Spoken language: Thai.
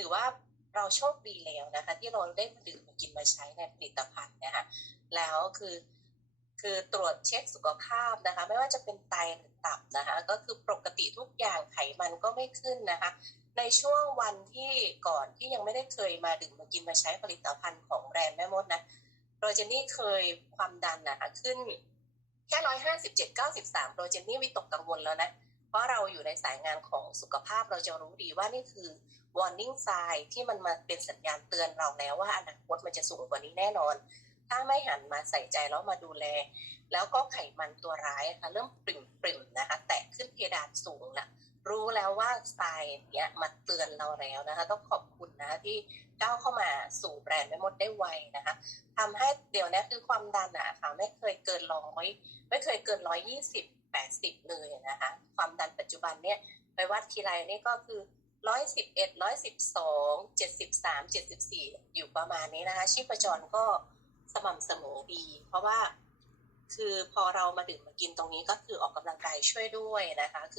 ถือว่าเราโชคดีแล้วนะคะ ที่เราได้มาดื่มมากินมาใช้ในผลิตภัณฑ์นะคะแล้วคือคือตรวจเช็คสุขภาพนะคะ ไม่ว่าจะเป็นไตหรือตับนะคะ ก็คือปกติทุกอย่างไขมันก็ไม่ขึ้นนะคะ ในช่วงวันที่ก่อนที่ยังไม่ได้เคยมาดื่มมากินมาใช้ผลิตภัณฑ์ของแบรนด์แม่มดนะโรเจนนี่เคยความดันนะคะขึ้นแค่ร้อยห้าสิบเจ็ดเก้าสิบสามโรเจนี่วิตกกังวลแล้วนะ เพราะเราอยู่ในสายงานของสุขภาพเราจะรู้ดีว่านี่คือ warning sign ที่มันมาเป็นสัญญาณเตือนเราแล้วว่าอนาคตมันจะสูงกว่านี้แน่นอน ถ้าไม่หันมาใส่ใจแล้วมาดูแล แล้วก็ไขมันตัวร้ายคะเริ่มปริ่มปริ่มๆนะคะ แตะขึ้นเพดานสูงละรู้แล้วว่าทรายเนี้ยมาเตือนเราแล้วนะคะ ต้องขอบคุณนะคะที่ก้าวเข้ามาสู่แบรนด์แม่หมดได้ไวนะคะทำให้เดี๋ยวนี้คือความดันอะค่ะไม่เคยเกินร้อยไม่เคยเกินร้อยยี่สิบแปดสิบเลยนะคะ ความด บันเนี่ยไปวัดทีไรนี่ก็คือร้อยสิบเอ็ดร้อยสิบสองเจ็ดสิบสามเจ็ดสิบสี่อยู่ประมาณนี้นะคะ ชีพจรก็สม่ำเสมอดี เพราะว่าคือพอเรามาดื่มมากินตรงนี้ก็คือออกกำลังกายช่วยด้วยนะคะ คือ